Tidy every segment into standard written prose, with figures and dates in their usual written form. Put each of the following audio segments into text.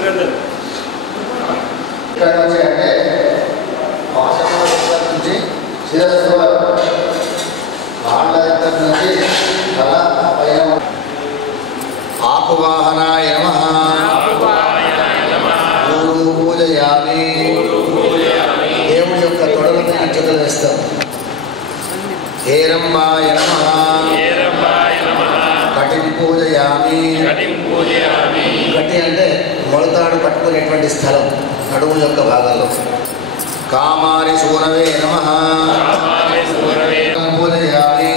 ఇక్కడ నుంచి అంటే నుంచి శిరస్సు కాళ్ళ దగ్గర నుంచి తల పైన ఆకువాహనాయ నమః పూజయామి. దేవుడి యొక్క తొడలను అంచులు వేస్తాం. హేరంబాయ నమః కటిం పూజయామి. కటి అంటే మొలతాడు పట్టుకునేటువంటి స్థలం నడుము యొక్క భాగంలో. కామారి సూరవే నమః పూజయామి.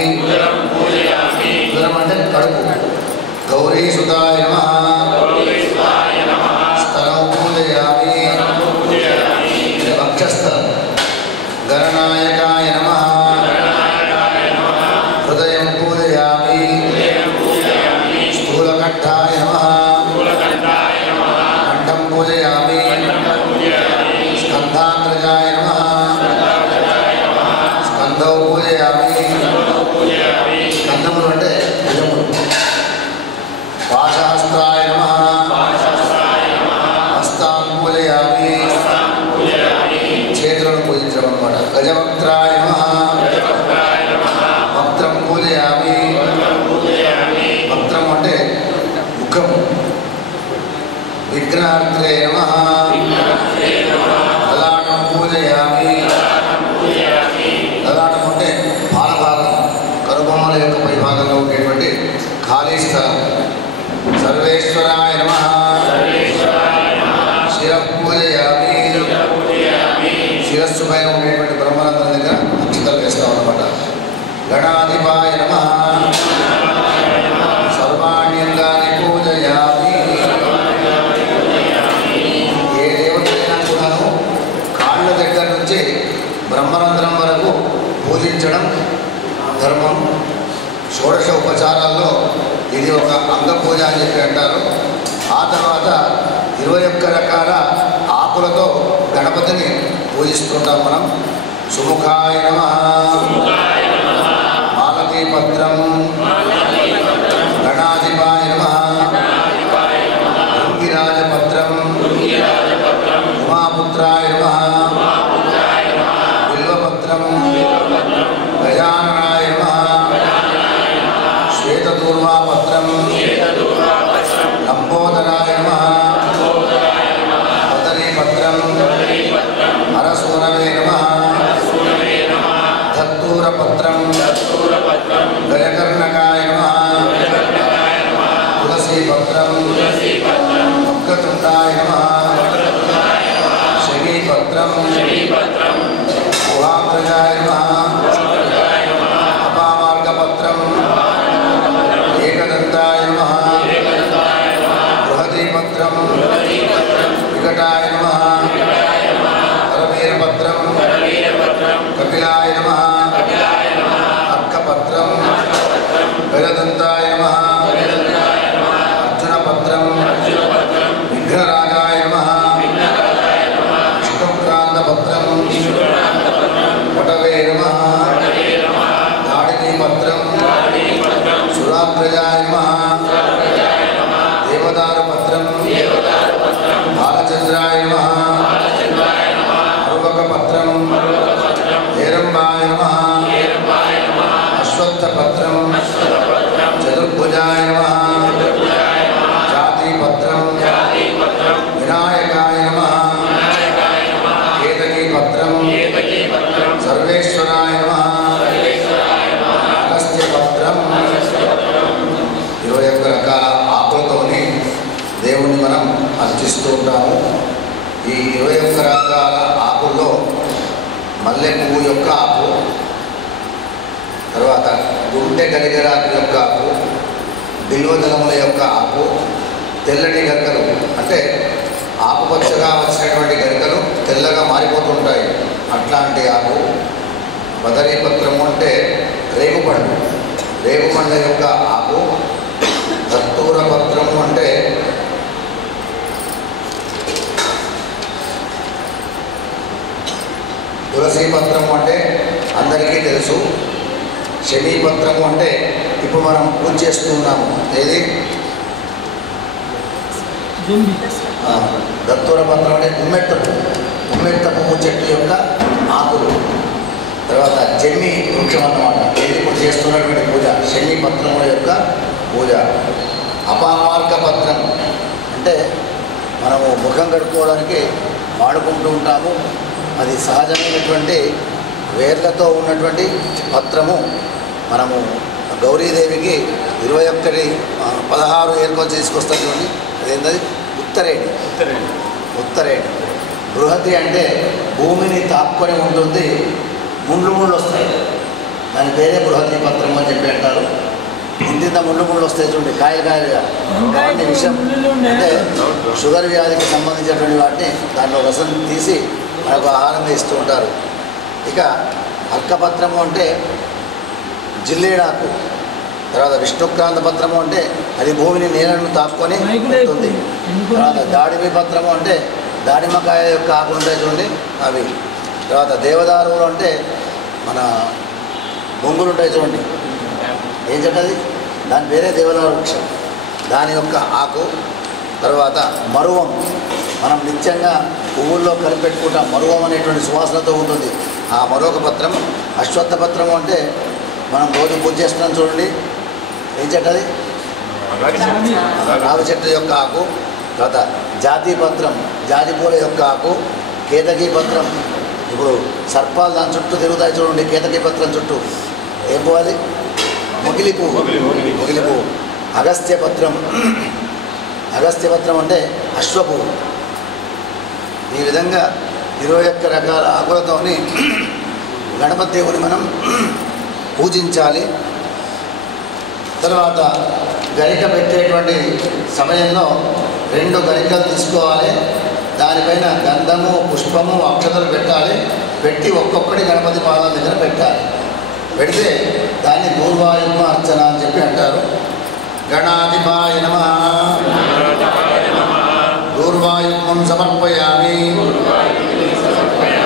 ఉదరం అంటే కడుపు. గౌరీ సుతాయ నమః స్థలం పూజయామి. వక్షస్థలం. గణనాయకాయ నమః హృదయం పూజయామి. స్థూలకంఠాయ నమః కంఠం పూజయామి. స్కంధాగ్రజాయ నమః స్కంధౌ పూజయామి. స్కంధములు అంటే భుజములు. పాశహస్త్రాయ నమః హస్తాన్ పూజయామి. చేతులను పూజించడం అన్నమాట. గజవక్త్రాయ నమః వక్త్రం పూజయామి. వక్త్రం అంటే ముఖం. విఘ్నహర్త్రే నమః లలాటం పూజయామి. లలాటం అంటే పాలభాగం, కనుబొమ్మల యొక్క పై భాగంలో ఉండేటువంటి ఖాళీ స్థలం. సర్వేశ్వరాయ నమః శిరః పూజయామి. శిరస్సు పైన ఉండేటువంటి బ్రహ్మరంధ్రం దగ్గర అక్షతలు వేస్తాం అన్నమాట. గణాధిపాయ నమః సర్వాణ్యంగాని పూజయామి. ఏ దేవతైనా కూడాను కాళ్ళ దగ్గర నుంచి బ్రహ్మరంధ్రం వరకు పూజించడం ధర్మం. షోడశ ఉపచారాల్లో ఇది ఒక అంగ పూజ అని చెప్పి అంటారు. ఆ తర్వాత 21 రకాల ఆకులతో గణపతిని పూజిస్తుంటాం మనం. సుముఖాయ నమః మాలతీపత్రం. గణాధిపాయ నమః భృంగిరాజపత్రం. ఉమాపుత్రాయ నమః బిల్వపత్రం. గజాననాయ నమః శ్వేతదూర్వాపత్రం. లంబోదరాయ నమః బదరీపత్రం. హరసూరవే నమః ధత్తూరపత్రం. గజకర్ణకాయ నమః తులసీపత్రం. వక్రతుండాయ నమః శమీపత్రం. గుహాగ్రజాయ నమః అపామార్గపత్రం. ఏకదంతాయ నమః బృహదీపత్రం. వికటాయ నమః పరవీరపత్రం. కపిలాయ నమః అర్కపత్రం. గజదంతాయ నమః అర్జునపత్రం. విఘ్నరాజాయ నమః విష్ణుక్రాంతపత్రం. వటవే నమః దాడినీపత్రం. సురాగ్రజాయ నమః దేవదారుపత్రం. బాలచంద్రాయ నమః అరువకపత్రం. హేరంబాయ నమః అశ్వత్థపత్రం. చతుర్భుజాయ నమః జాతిపత్రం. వినాయకాయ నమః కేతకీపత్రం. సర్వేశ్వరాయ నమః అగస్త్యపత్రం. 21 రకాల ఆకులతోని దేవుణ్ణి మనం అర్చిస్తూ ఉంటాము. ఈ 21 రకాల ఆకుల్లో మల్లె పువ్వు యొక్క ఆకు, తర్వాత గుంటె గలిగరాకు యొక్క ఆకు, బిల్వదళముల యొక్క ఆకు, తెల్లటి గరికలు అంటే ఆకుపచ్చగా వచ్చినటువంటి గరికలు తెల్లగా మారిపోతుంటాయి, అట్లాంటి ఆకు. బదరీపత్రము అంటే రేగుపండు, రేగుపండు యొక్క ఆకు. దత్తూర పత్రము అంటే తులసీపత్రము అంటే అందరికీ తెలుసు. శమీపత్రము అంటే ఇప్పుడు మనం పూజ చేస్తున్నాము. ఏది దత్తూర పత్రం అంటే ఉమ్మెత్త పువ్వు చెట్టు యొక్క ఆకులు. తర్వాత జమ్మి వృక్షం అన్నమాట, ఇది ఇప్పుడు చేస్తున్నటువంటి పూజ శని పత్రముల యొక్క పూజ. అపామార్క పత్రం అంటే మనము ముఖం కడుక్కోవడానికి వాడుకుంటూ ఉంటాము. అది సహజమైనటువంటి వేర్లతో ఉన్నటువంటి పత్రము. మనము గౌరీదేవికి 16 ఏర్కొని తీసుకొస్తాం చూడండి, అదేంటది ఉత్తరేణి. బృహతి అంటే భూమిని తాక్కొని ఉంటుంది, ముళ్ళు వస్తాయి, దాని పేరే బృహతి పత్రం అని చెప్పి అంటారు. ఇంత ముళ్ళు వస్తాయి చూడండి, కాయలుగా. వాటిని విషయం అంటే షుగర్ వ్యాధికి సంబంధించినటువంటి వాటిని దాంట్లో రసం తీసి మనకు ఆహారంగా ఇస్తూ ఉంటారు. ఇక అర్కపత్రము అంటే జిల్లేడాకు. తర్వాత విష్ణుక్రాంత పత్రము అంటే అది భూమిని నేలను తాక్కొని ఉంటుంది. తర్వాత దాడిమి పత్రము అంటే దానిమ్మకాయ యొక్క ఆకులు ఉంటాయి చూడండి అవి. తర్వాత దేవదారువులు అంటే మన బొంగులు ఉంటాయి చూడండి, ఏం చెట్టది, దాని పేరే దేవదారు వృక్షం, దాని యొక్క ఆకు. తర్వాత మరువం, మనం నిత్యంగా పువ్వుల్లో కలిపెట్టుకుంటాం, మరువం అనేటువంటి సువాసనతో ఉంటుంది, ఆ మరొక పత్రం. అశ్వత్థ పత్రము అంటే మనం రోజు పూజ చేస్తున్నాం చూడండి, ఏం చెట్టది, రావి చెట్టు యొక్క ఆకు. తర్వాత జాతి పత్రం, జాతి పూల యొక్క ఆకు. కేతకీ పత్రం, ఇప్పుడు సర్పాలు దాని చుట్టూ తిరుగుతాయి చూడండి, కేతకీ పత్రం చుట్టూ ఏం పోవాలి, మొగిలి పువ్వు. అగస్త్య పత్రం అంటే అశ్వపువ్వు. ఈ విధంగా 21 రకాల ఆకులతోని గణపతి దేవుని మనం పూజించాలి. తర్వాత గరిక పెట్టేటువంటి సమయంలో 2 గరికలు తీసుకోవాలి, దానిపైన గంధము పుష్పము అక్షతలు పెట్టాలి. పెట్టి ఒక్కొక్కటి గణపతి పాదాల దగ్గర పెట్టాలి. పెడితే దాన్ని పూర్వాయుగ్మ అర్చన అని చెప్పి అంటారు. గణాధిపాయ నమః పూర్వాయుగ్మం సమర్పయామి.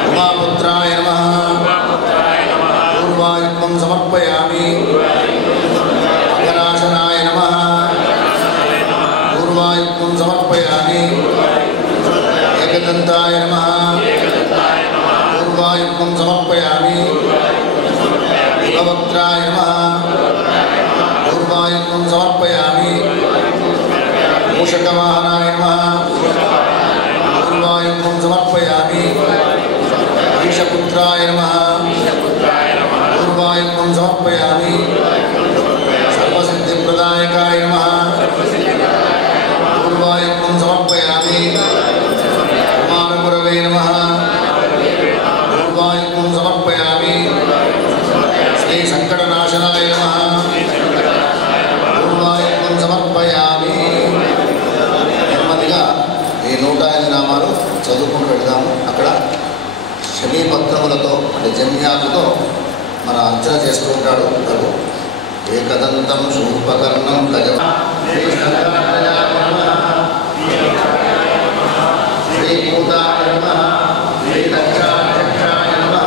ఉమాపుత్రాయ నమః పూర్వాయుగ్మం సమర్పయామి. అఘనాశనాయ నమః పూర్వాయుగ్మం సమర్పయామి. ఏకదంతాయ నమః పూర్వాయుగ్మం సమర్పయామి. భవక్త్రాయ నమః పూర్వాయుగ్మం సమర్పయామి. మూషకవాహనాయ నమః పూర్వాయుగ్మం సమర్పయామి. ఈశపుత్రాయ నమః పూర్వాయుగ్మం సమర్పయామి. సర్వసిద్ధిప్రదాయకాయ నమః పూర్వాయుగ్మం సమర్పయామి. ఉమానుగురవే నమః పూర్వాయుగ్మం సమర్పయామి. శ్రీ సంకటనాశనాయ నమః పూర్వాయుగ్మం సమర్పయామి. నెమ్మదిగా ఈ 105 నామాలు చదువుకుంటూ వెళ్దాము. అక్కడ శమీపత్రములతో అంటే జమ్యాకుతో మన అర్చన చేస్తూ ఉంటాడు ప్రభు. ఏకదంతం శూర్పకర్ణం గజం శ్రీభూతాయ నమః శ్రీదక్షాయ నమః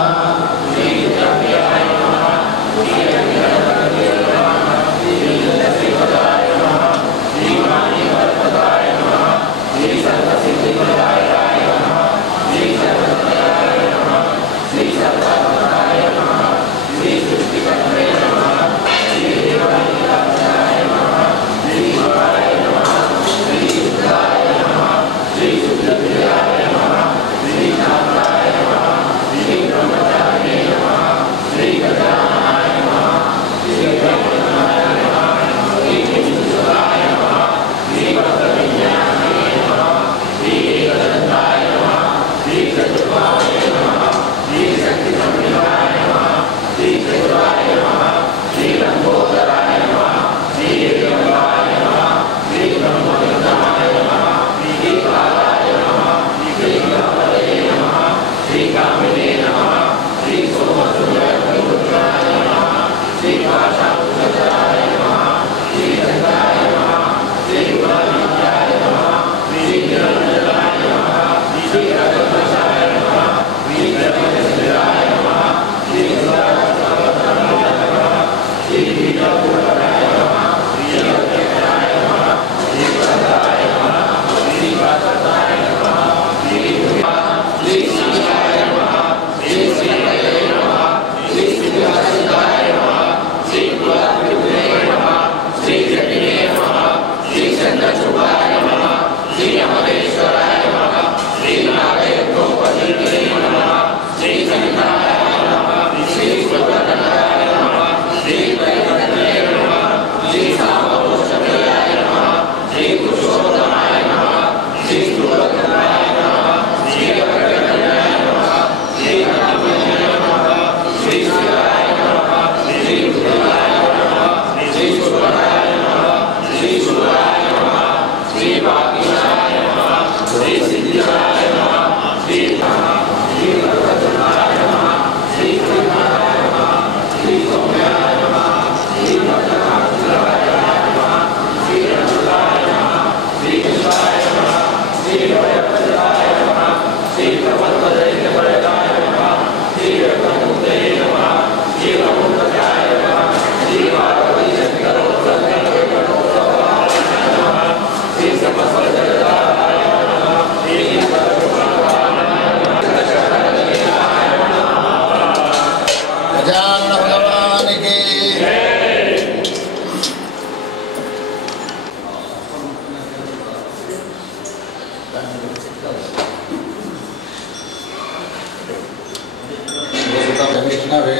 विष्णवे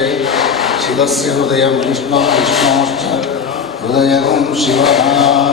शिवस्य हृदयं विष्णोश्च हृदयं शिवः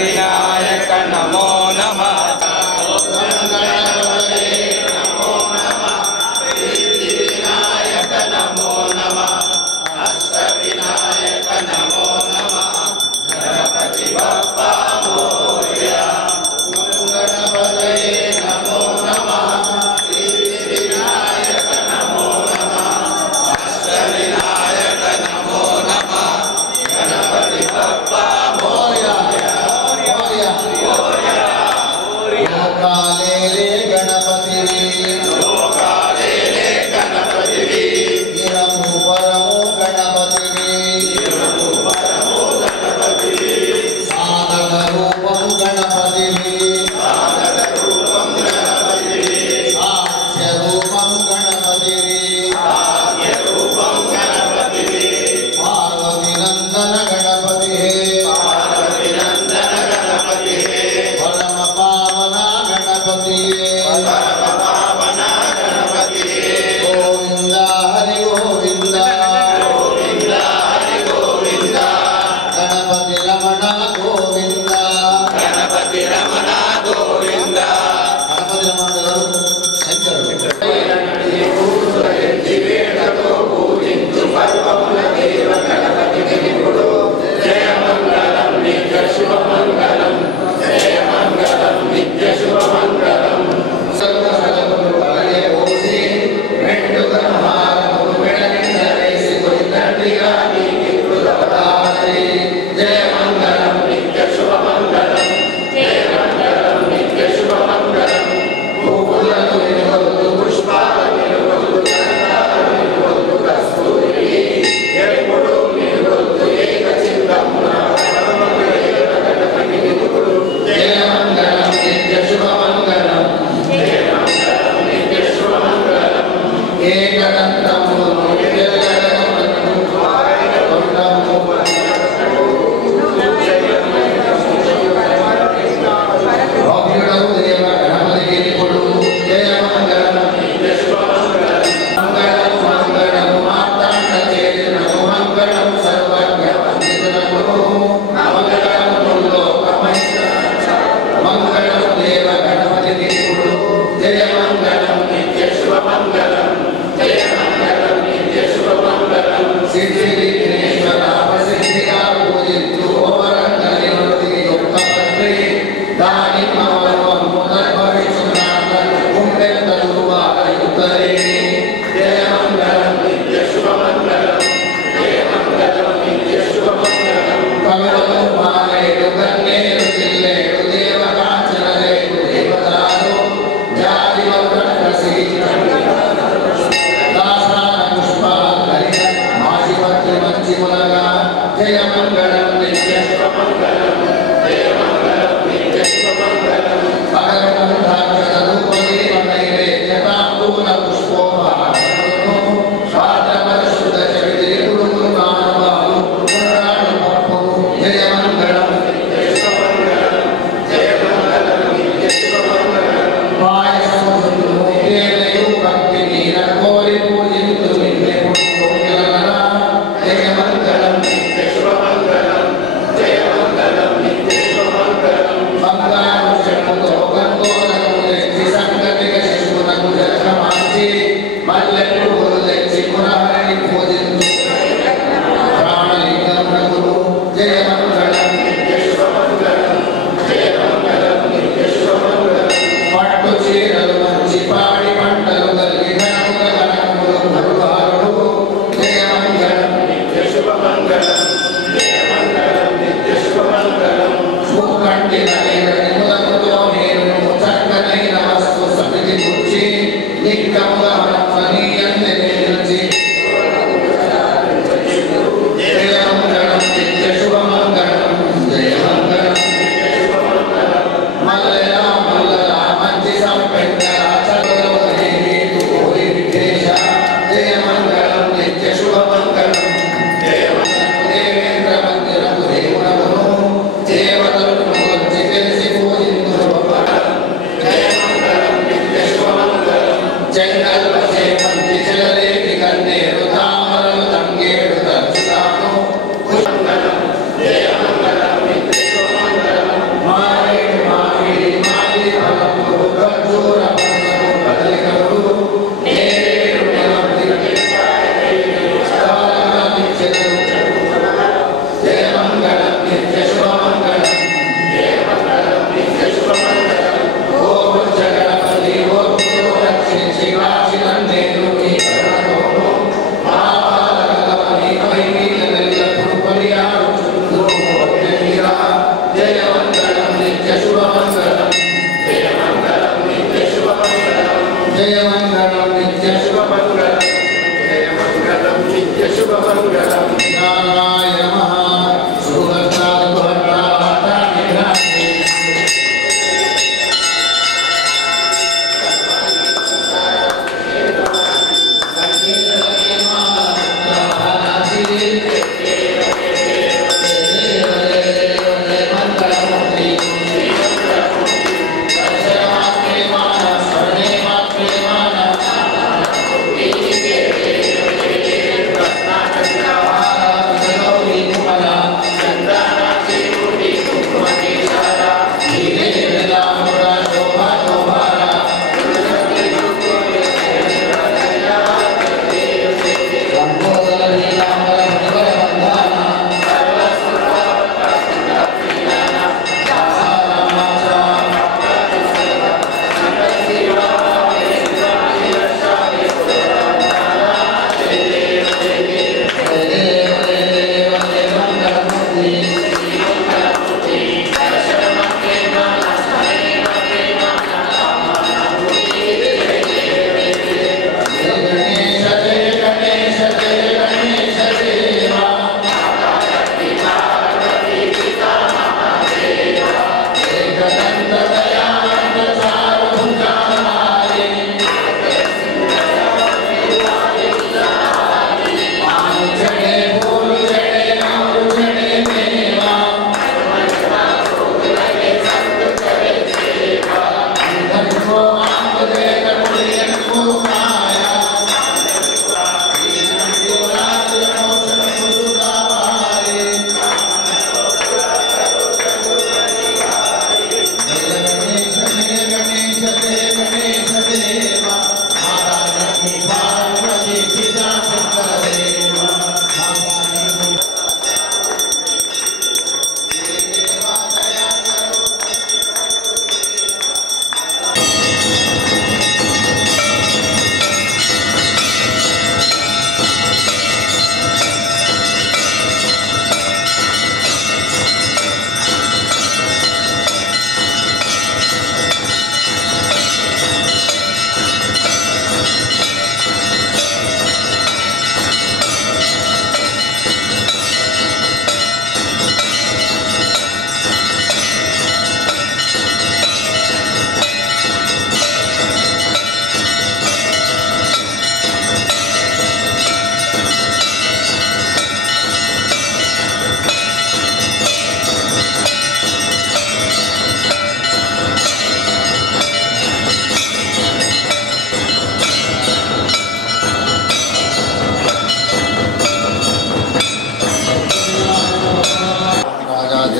विनायक नमो नमः पुष्पा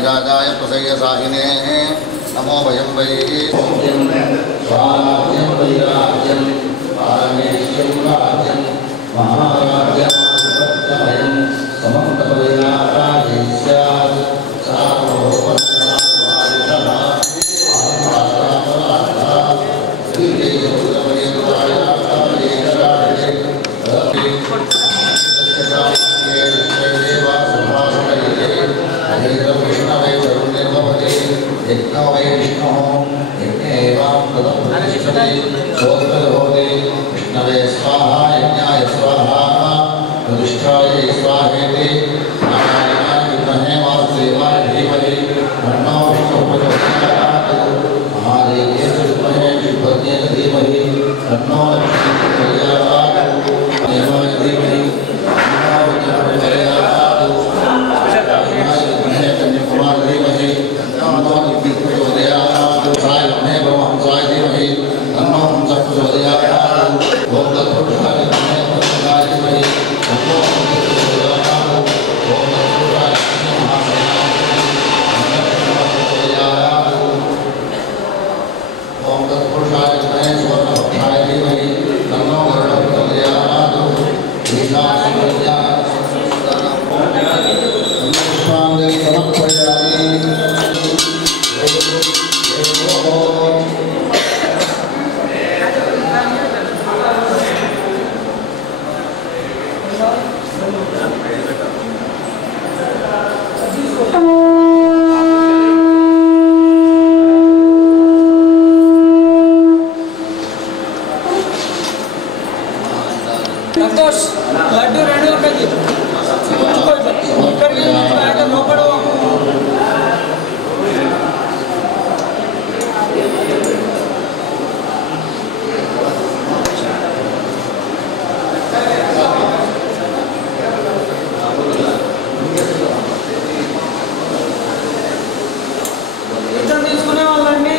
राजाय प्रसय साहिने नमो भयं वै स्वाराज्यं वैराज्यं पारमेश्यं राज्यं महाराज्यं समन्तपरिणाराज्यं स्यात् विष्णवे स्वाहा यज्ञाय स्वाहा प्रतिष्ठाय स्वाहेति नारायणाय विद्महे वासुदेवाय धीमहि तन्नो विष्णुः प्रचोदयात् महादेव्यै विद्महे विष्णुपत्न्यै धीमहि तन्नो लक्ष्मीः प्रचोदयात् देवाय धीमहि तन्नो विष्णुः प्रचोदयात् विद्महे कन्याकुमारी धीमहि तन्नो लक्ष्मीः प्रचोदयात् साय विद्महे ब्रह्महंसाय धीमहि तन्नो हंसः प्रचोदयात् ओम तत्पुरुषाय विद्महे तत्पुरुषाय धीमहि तन्नो हंसः प्रचोदयात् ओम तत्पुरुषाय विद्महे महासेनाय ओम तत्पुरुषाय विद्महे सुवर्णभक्षाय धीमहि तन्नो गरुडः प्रचोदयात् ईशानप्रज्ञात् पुष्पाञ्जलि समर्पयामि संतोष లడ్డు 2 కేజీ ఉంచుకోవచ్చు. ఇక్కడికి బయట లోపల తీసుకునే వాళ్ళండి.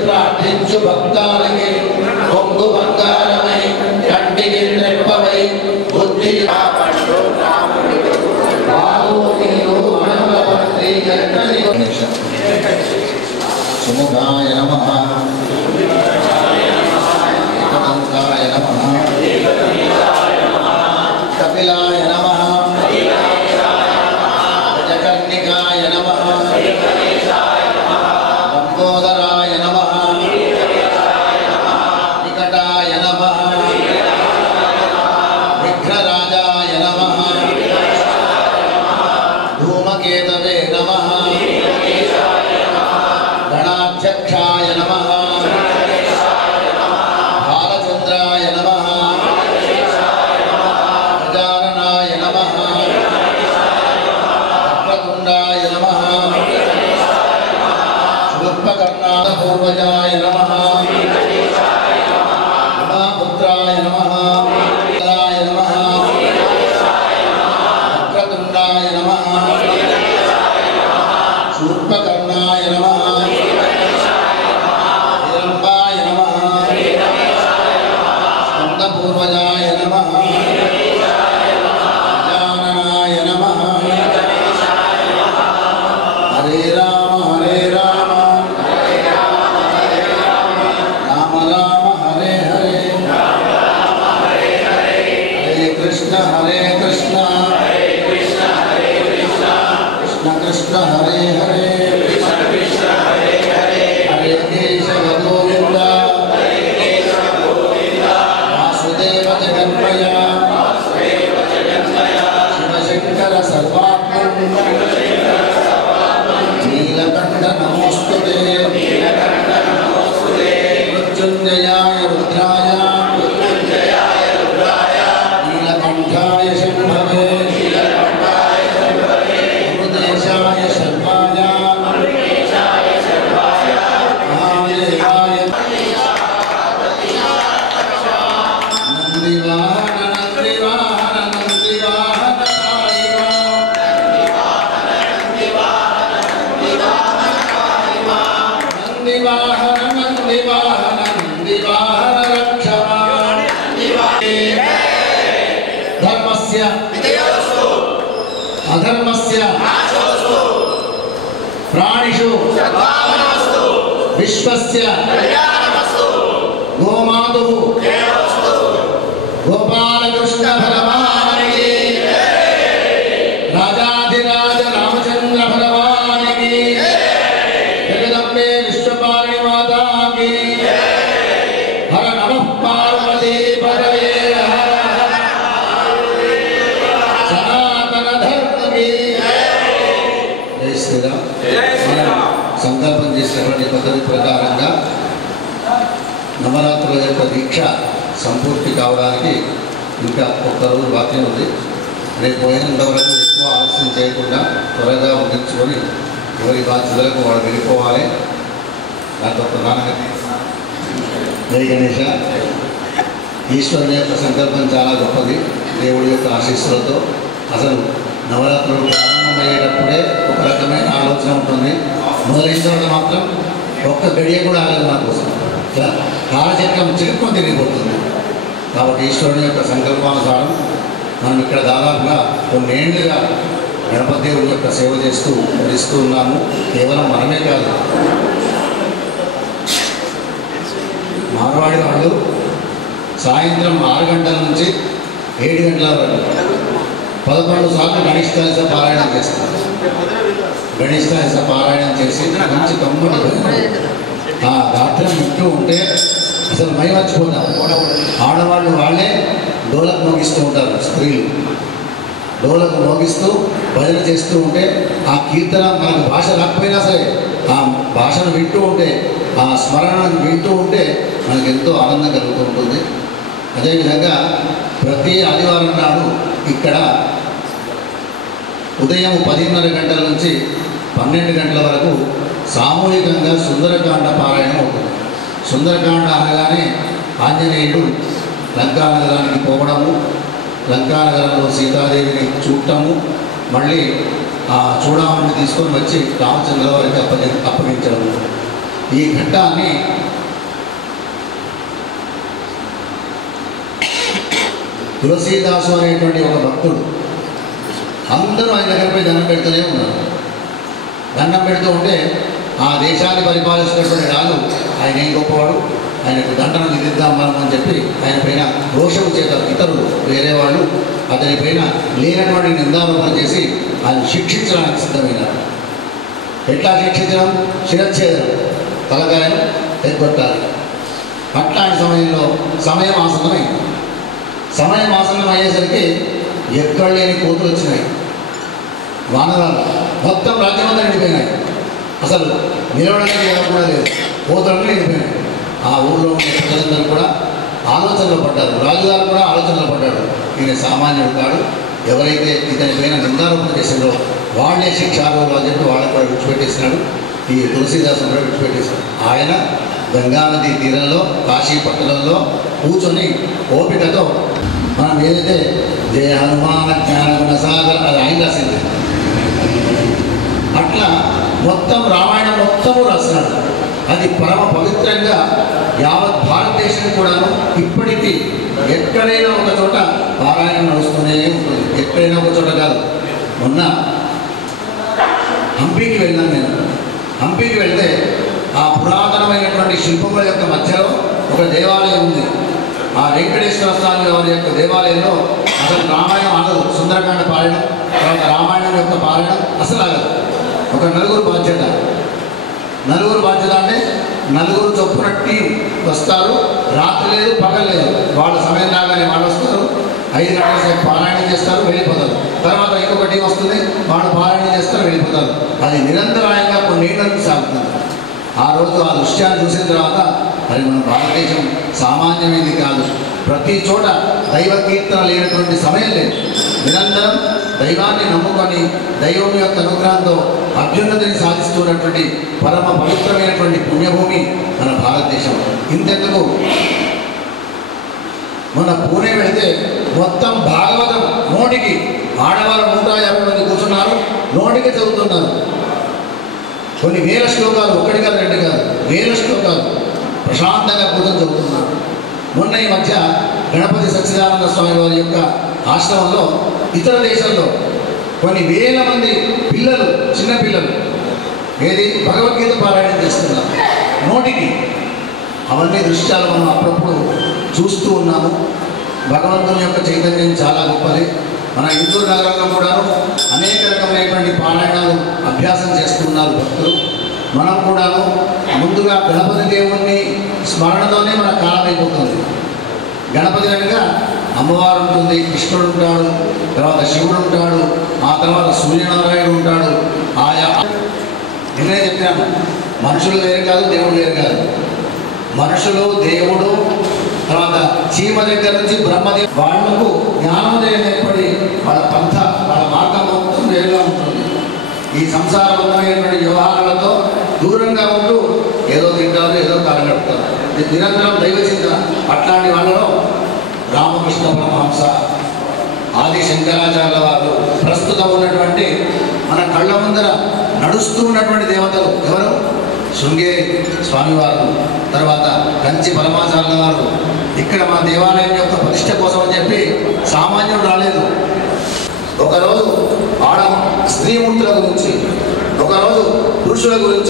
ప్రార్థించు భక్తాలకి కొంగు బంగారమై కంటికి రెప్పవై బుద్ధి సుముఖాయ నమః ఏకదంతాయ నమః కపిలాయ నమః గజకర్ణికాయ నమః లంబోదరాయ నమః నికటాయ నమః విఘ్నరాజాయ నమః ధూమకేతవే నమః గణాధ్యక్షాయ నమః బాలచంద్రాయ నమః గజాననాయ నమః వక్రతుండాయ నమః శూర్పకర్ణాయ పూర్వజాయ నమః ఉమాపుత్రాయ నమః నమః వక్రతుండాయ నమః శూర్పకర్ణాయ నమః హిరణ్యాయ నమః స్కందపూర్వజాయ నమః గజాననాయ నమః హరే రామ రామ రామ హరే హరే హరే కృష్ణ కృష్ణ కృష్ణ హరే హరే హరే కేశవ గోవింద వాసుదేవ జగన్మయ శివశంకర సర్వాత్మన్ నీలకంఠ నమోస్తుతే మృత్యుంజయాయ రుద్రాయ నీలకంఠాయ శంభవే అమృతేశాయ శర్వాయ మహాదేవాయ నందివాహన నందివాహన నందివాహన నందివాహన నందివాహన నందివాహన రక్షమా ధర్మస్య అధర్మస్య ప్రాణిషు విశ్వస్య గోమాతుః గోపాలకృష్ణ భగవానికి రాజాధిరాజ రామచంద్ర భగవానికి జగదంబే విశ్వపాలిని మాతాకి హర నమః పార్వతీ పరమే సనాతన ధర్మకి జై శ్రీరామ్. సంకల్పం చేసినటువంటి పద్ధతి ప్రకారంగా నవరాత్రుల యొక్క దీక్ష సంపూర్తి కావడానికి ఇంకా ఒక్క రోజు బాకీ ఉంది. రేపు పోయినంత వరకు ఎక్కువ ఆలస్యం చేయకుండా త్వరగా ముగించుకొని ఎవరి బాధ్యతలకు వాళ్ళు వెళ్ళిపోవాలి. దాంతో ప్రధానంగా జై గణేష. ఈశ్వరుని యొక్క సంకల్పం చాలా గొప్పది. దేవుడి యొక్క ఆశీస్సులతో అసలు నవరాత్రులు ప్రారంభమయ్యేటప్పుడే ఒక రకమైన ఆలోచన ఉంటుంది. మొదలైన తర్వాత మాత్రం ఒక్క గడియ కూడా ఆగదు మన కోసం. ఇట్లా కాలచక్రం చిరుక్కొని తిరిగిపోతుంది. కాబట్టి ఈశ్వరుని యొక్క సంకల్పానుసారం మనం ఇక్కడ దాదాపుగా కొన్నేళ్లుగా గణపతి దేవుని యొక్క సేవ చేస్తూ భరిస్తూ ఉన్నాము. కేవలం మనమే కాదు, మార్వాడి వాళ్ళు సాయంత్రం 6 గంటల నుంచి 7 గంటల వరకు 11 సార్లు గణేష్ చాలీసా పారాయణం చేస్తారు. గణేష్ చాలీసా పారాయణం చేసి మంచి కమ్మటి ఆ గాత్రం వింటూ ఉంటే అసలు మై మర్చిపోతాం. ఆడవాళ్ళు వాళ్ళే డోలకు మోగిస్తూ ఉంటారు. స్త్రీలు డోలకు మోగిస్తూ భజన చేస్తూ ఉంటే ఆ కీర్తన మనకు భాష రాకపోయినా సరే ఆ భాషను వింటూ ఉంటే, ఆ స్మరణను వింటూ ఉంటే మనకు ఎంతో ఆనందం కలుగుతూ ఉంటుంది. అదేవిధంగా ప్రతి ఆదివారం నాడు ఇక్కడ ఉదయం 10:30 గంటల నుంచి 12 గంటల వరకు సామూహికంగా సుందరకాండ పారాయణం అవుతుంది. సుందరకాండ అనగానే ఆంజనేయుడు లంకానగరానికి పోవడము, లంకానగరంలో సీతాదేవిని చూడటము, మళ్ళీ ఆ చూడమని తీసుకొని వచ్చి రామచంద్ర వారికి అప్పగించడము. ఈ ఘట్టాన్ని తులసీదాసు అనేటువంటి ఒక భక్తుడు అందరూ ఆయన దగ్గరపై దండం పెడుతూనే ఉన్నారు. దండం పెడుతూ ఉంటే ఆ దేశాన్ని పరిపాలిస్తున్నటువంటి రాజు ఆయన ఏం గొప్పవాడు, ఆయనకు దండన విధిద్దాం మనం అని చెప్పి ఆయన పైన రోషము చేత ఇతరులు వేరే వాళ్ళు అతని పైన లేనటువంటి నిందారోపణ చేసి ఆయన శిక్షించడానికి సిద్ధమైనారు. ఎట్లా శిక్షించడం? శిరచ్ఛేదనం, తలకాయను ఎగ్గొట్టాలి. అట్లాంటి సమయంలో సమయం ఆసన్నమైంది. సమయం ఆసనం అయ్యేసరికి ఎక్కడ లేని కోతులు వచ్చినాయి, వానరాలు మొత్తం రాజ్యమంతా నిండిపోయినాయి. అసలు నిలవడానికి కూడా లేదు, కోతులన్నీ నిండిపోయినాయి. ఆ ఊళ్ళో ఉన్న ప్రజలందరూ కూడా ఆలోచనలో పడ్డారు. రాజుగారు కూడా ఆలోచనలో పడ్డాడు. ఈయన సామాన్యుడు కాడు, ఎవరైతే ఇతని పైన నిందారోపణ చేసిందో వాళ్ళే శిక్షాలు అని చెప్పి వాళ్ళకు కూడా విడిచిపెట్టేసినాడు. ఈ తులసీదాసు కూడా విడిచిపెట్టేశాడు. ఆయన గంగానది తీరంలో కాశీ పట్టణంలో కూర్చొని ఓపికతో మనం ఏదైతే జయ హనుమాన జ్ఞాన గుణసాగర్ అది ఆయన రాసింది, అట్లా మొత్తం రామాయణం మొత్తము రాసినాడు. అది పరమ పవిత్రంగా యావత్ భారతదేశం కూడాను ఇప్పటికీ ఎక్కడైనా ఒక చోట పారాయణం నడుస్తూనే ఉంటుంది. ఎక్కడైనా ఒక చోట కాదు. మొన్న హంపీకి వెళ్ళాను నేను. హంపీకి వెళ్తే ఆ పురాతనమైనటువంటి శిల్పముల యొక్క మధ్యలో ఒక దేవాలయం ఉంది. ఆ వెంకటేశ్వర స్వామి వారి యొక్క దేవాలయంలో అసలు రామాయణం ఆగదు. సుందరకాండ పారాయణం, తర్వాత రామాయణం యొక్క పారాయణం అసలు ఆగదు. ఒక నలుగురు బాధ్యత అంటే నలుగురు చొప్పున టీం వస్తారు. రాత్రి లేదు, పగలు లేదు. వాళ్ళ సమయం రాగానే వాళ్ళు వస్తారు. 5 గంటల సేపు పారాయణం చేస్తారు, వెళ్ళిపోతారు. తర్వాత ఇంకొక టీం వస్తుంది, వాళ్ళు పారాయణం చేస్తారు, వెళ్ళిపోతారు. అది నిరంతరాయంగా కొన్నేళ్ళకి సాగుతుంది. ఆ రోజు ఆ దృశ్యాన్ని చూసిన తర్వాత మరి మన భారతదేశం సామాన్యమైనది కాదు. ప్రతి చోట దైవ కీర్తన లేనటువంటి సమయం లేదు. నిరంతరం దైవాన్ని నమ్ముకొని దైవం యొక్క అనుగ్రహంతో అభ్యున్నతిని సాధిస్తున్నటువంటి పరమ పవిత్రమైనటువంటి పుణ్యభూమి మన భారతదేశం. ఇంతెందుకు మన పూణే వెళితే మొత్తం భాగవతం నోటికి ఆడవారు 150 మంది కూర్చున్నారు, నోటికి చదువుతున్నారు. కొన్ని వేల శ్లోకాలు, ఒకటి కాదు, 2 కాదు, వేల శ్లోకాలు ప్రశాంతంగా కూర్చొని చదువుతున్నారు. మొన్న ఈ మధ్య గణపతి సచ్చిదానంద స్వామి వారి యొక్క ఆశ్రమంలో ఇతర దేశాల్లో కొన్ని వేల మంది పిల్లలు, చిన్నపిల్లలు ఏది భగవద్గీత పారాయణం చేస్తున్నారు నోటికి. అవన్నీ దృశ్యాలు మనం అప్పుడప్పుడు చూస్తూ ఉన్నాము. భగవంతుని యొక్క చైతన్యం చాలా గొప్పది. మన ఇందూరు నగరంలో కూడా అనేక రకమైనటువంటి పారాయణాలు అభ్యాసం చేస్తున్నారు భక్తులు. మనం కూడాను ముందుగా గణపతి దేవుణ్ణి స్మరణతోనే మన కాలం అయిపోతుంది. గణపతి వెనుక అమ్మవారు ఉంటుంది, కృష్ణుడు ఉంటాడు, తర్వాత శివుడు ఉంటాడు, ఆ తర్వాత సూర్యనారాయణుడు ఉంటాడు. ఆయా నేనే చెప్పాను, మనుషులు వేరు కాదు, దేవుడు వేరు కాదు. మనుషులు, దేవుడు, తర్వాత చీమ దగ్గర నుంచి బ్రహ్మది వాళ్లకు జ్ఞానోదయం ఏర్పడి వాళ్ళ పంథ, వాళ్ళ మార్గం మొత్తం వేరుగా ఉంటుంది. ఈ సంసారబద్ధమైనటువంటి వ్యవహారాలతో దూరంగా ఉంటూ ఏదో తింటారు, ఏదో కాలం గడుపుతారు. నిరంతరం దైవ చింతన. అట్లాంటి వాళ్ళలో రామకృష్ణ పరమహంస, ఆది శంకరాచార్యుల వారు, ప్రస్తుతం ఉన్నటువంటి మన కళ్ళ ముందర నడుస్తూ ఉన్నటువంటి దేవతలు ఎవరు? శృంగేరి స్వామివారు, తర్వాత కంచి పరమాచార్యుల వారు. ఇక్కడ మా దేవాలయం యొక్క ప్రతిష్ట కోసం అని చెప్పి సామాన్యుడు రాలేదు. ఒకరోజు ఆడ స్త్రీమూర్తుల గురించి, ఒకరోజు పురుషుల గురించి